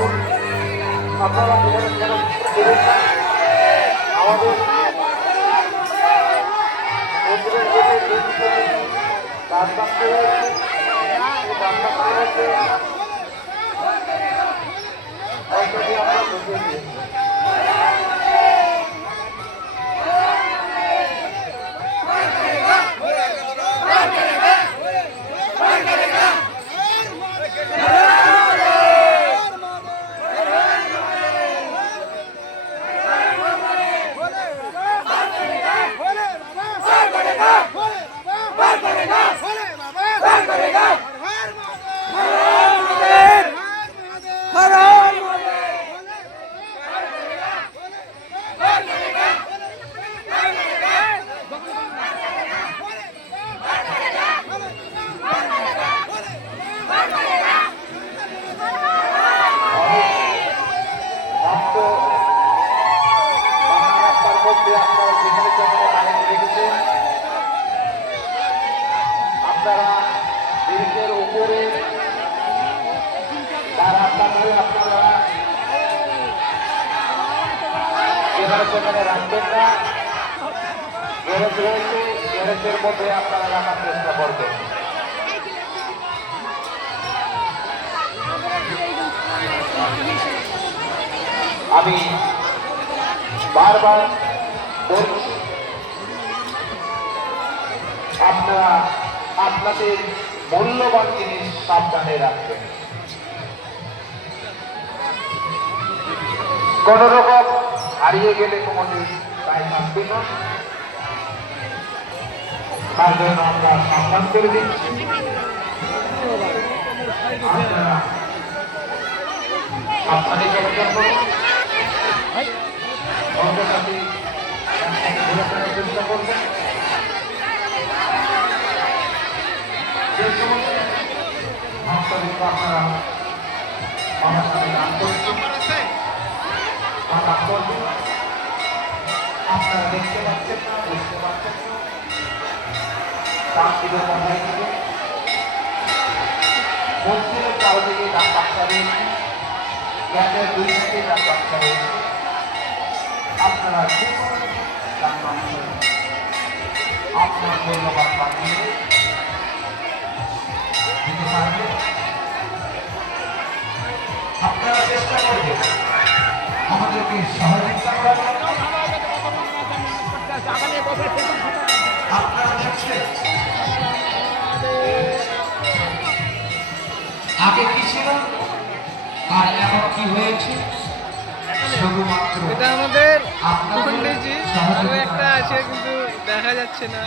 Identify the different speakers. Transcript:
Speaker 1: করুন। আপনারা আমাদের মন্দিরের উপরে তার আপনাদের আপনারা যেখানে সেখানে রাখবেন না গ্যারেজ রয়েছে মধ্যে আপনারা চেষ্টা করবেন আমি বারবার বলছি, আপনারা আপনাদের মূল্যবান জিনিস সাবধানে রাখবেন। কোন রকম হারিয়ে গেলে কোনোটি তাই থাকবে না। তার জন্য আমরা সম্মান করে দিচ্ছি। আপনাদের চলাচল করুন। আপনারা দেখতে পাচ্ছেন না বুঝতে পারছেন না ডান দিকে কোথায় দিকে মন্দিরের চারদিকে ডান বাচ্চা রয়েছে গ্যাসের দুই দিকে ডান বাচ্চা রয়েছে আপনারা যে ডান বাচ্চা আপনার মূল্যবান পাঠিয়ে দিতে পারবেন আমাদেরকে সহযোগিতা করার জন্য আপনারা দেখছেন আগে কি ছিল? আর এখন কি হয়েছে? শুধুমাত্র
Speaker 2: এটা আমাদের একটা আছে কিন্তু দেখা যাচ্ছে না।